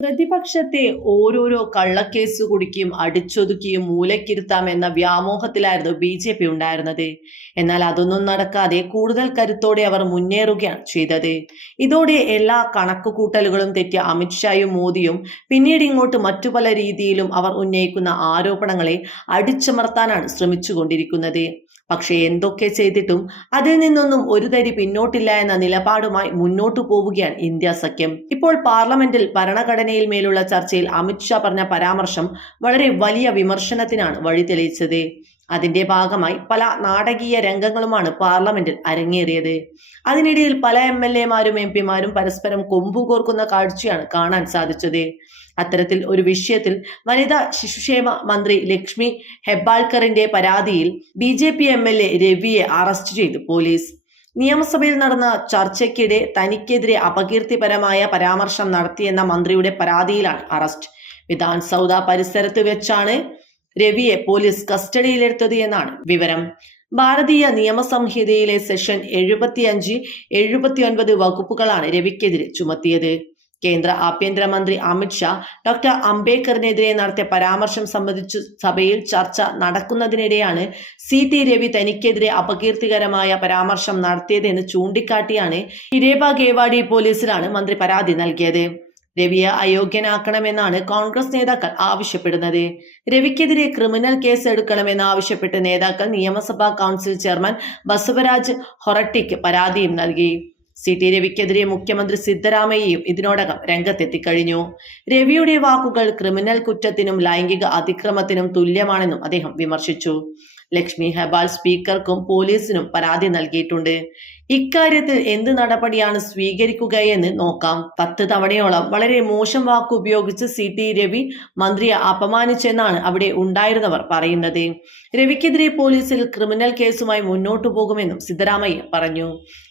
പ്രതിപക്ഷത്തെ ഓരോരോ കള്ളക്കേസ് കുടിക്കും അടിച്ചൊതുക്കിയും മൂലക്കിരുത്താം എന്ന വ്യാമോഹത്തിലായിരുന്നു ബി ജെ പി ഉണ്ടായിരുന്നത്. എന്നാൽ അതൊന്നും നടക്കാതെ കൂടുതൽ കരുത്തോടെ അവർ മുന്നേറുകയാണ് ചെയ്തത്. ഇതോടെ എല്ലാ കണക്കുകൂട്ടലുകളും തെറ്റിയ അമിത്ഷായും മോദിയും പിന്നീട് ഇങ്ങോട്ട് മറ്റു പല രീതിയിലും അവർ ഉന്നയിക്കുന്ന ആരോപണങ്ങളെ അടിച്ചമർത്താനാണ് ശ്രമിച്ചുകൊണ്ടിരിക്കുന്നത്. പക്ഷേ എന്തൊക്കെ ചെയ്തിട്ടും അതിൽ നിന്നൊന്നും ഒരു തരി പിന്നോട്ടില്ല എന്ന നിലപാടുമായി മുന്നോട്ടു പോവുകയാണ് ഇന്ത്യ സഖ്യം. ഇപ്പോൾ പാർലമെന്റിൽ ഭരണഘടനയിൽ മേലുള്ള ചർച്ചയിൽ അമിത്ഷാ പറഞ്ഞ പരാമർശം വളരെ വലിയ വിമർശനത്തിനാണ് വഴി തെളിയിച്ചത് അതിന്റെ ഭാഗമായി പല നാടകീയ രംഗങ്ങളുമാണ് പാർലമെന്റിൽ അരങ്ങേറിയത്. അതിനിടയിൽ പല എം എൽ എമാരും എം പിമാരും പരസ്പരം കൊമ്പുകോർക്കുന്ന കാഴ്ചയാണ് കാണാൻ സാധിച്ചത്. അത്തരത്തിൽ ഒരു വിഷയത്തിൽ വനിതാ ശിശുക്ഷേമ മന്ത്രി ലക്ഷ്മി ഹെബ്ബാൾക്കറിന്റെ പരാതിയിൽ B J P M L A രവിയെ arrest ചെയ്തു പോലീസ്. നിയമസഭയിൽ നടന്ന ചർച്ചയ്ക്കിടെ തനിക്കെതിരെ അപകീർത്തിപരമായ പരാമർശം നടത്തിയെന്ന മന്ത്രിയുടെ പരാതിയിലാണ് അറസ്റ്റ്. വിധാൻ സൗദ പരിസരത്ത് വെച്ചാണ് രവിയെ പോലീസ് കസ്റ്റഡിയിലെടുത്തത് എന്നാണ് വിവരം. ഭാരതീയ നിയമസംഹിതയിലെ സെഷൻ എഴുപത്തിയഞ്ച് എഴുപത്തിയൊൻപത് വകുപ്പുകളാണ് രവിക്കെതിരെ ചുമത്തിയത്. കേന്ദ്ര ആഭ്യന്തരമന്ത്രി അമിത്ഷാ ഡോക്ടർ അംബേദ്കറിനെതിരെ നടത്തിയ പരാമർശം സംബന്ധിച്ച് സഭയിൽ ചർച്ച നടക്കുന്നതിനിടെയാണ് സി ടി രവി തനിക്കെതിരെ അപകീർത്തികരമായ പരാമർശം നടത്തിയതെന്ന് ചൂണ്ടിക്കാട്ടിയാണ് ഇരേബ ഗേവാഡി പോലീസിലാണ് മന്ത്രി പരാതി നൽകിയത്. രവിയെ അയോഗ്യനാക്കണമെന്നാണ് കോൺഗ്രസ് നേതാക്കൾ ആവശ്യപ്പെടുന്നത്. രവിക്കെതിരെ ക്രിമിനൽ കേസ് എടുക്കണമെന്ന് ആവശ്യപ്പെട്ട് നേതാക്കൾ നിയമസഭാ കൗൺസിൽ ചെയർമാൻ ബസവരാജ് ഹൊറട്ടിക്ക് പരാതിയും നൽകി. സി ടി രവിക്കെതിരെ മുഖ്യമന്ത്രി സിദ്ധരാമയ്യയും ഇതിനോടകം രംഗത്തെത്തിക്കഴിഞ്ഞു. രവിയുടെ വാക്കുകൾ ക്രിമിനൽ കുറ്റത്തിനും ലൈംഗിക അതിക്രമത്തിനും തുല്യമാണെന്നും അദ്ദേഹം വിമർശിച്ചു. ലക്ഷ്മി ഹെബാൾ സ്പീക്കർക്കും പോലീസിനും പരാതി നൽകിയിട്ടുണ്ട്. ഇക്കാര്യത്തിൽ എന്ത് നടപടിയാണ് സ്വീകരിക്കുകയെന്ന് നോക്കാം. പത്ത് തവണയോളം വളരെ മോശം വാക്ക് ഉപയോഗിച്ച് സി ടി രവി മന്ത്രിയെ അപമാനിച്ചെന്നാണ് അവിടെ ഉണ്ടായിരുന്നവർ പറയുന്നത്. രവിക്കെതിരെ പോലീസിൽ ക്രിമിനൽ കേസുമായി മുന്നോട്ടു പോകുമെന്നും സിദ്ധരാമയ്യ പറഞ്ഞു.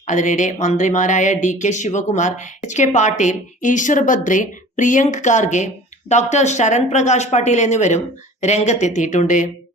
അതിനിടെ മന്ത്രിമാരായ D K Shivakumar H K Patil Eshwar Badri Priyank Kharge doctor Sharan Prakash Patil എന്നിവരും രംഗത്തെത്തിയിട്ടുണ്ട്.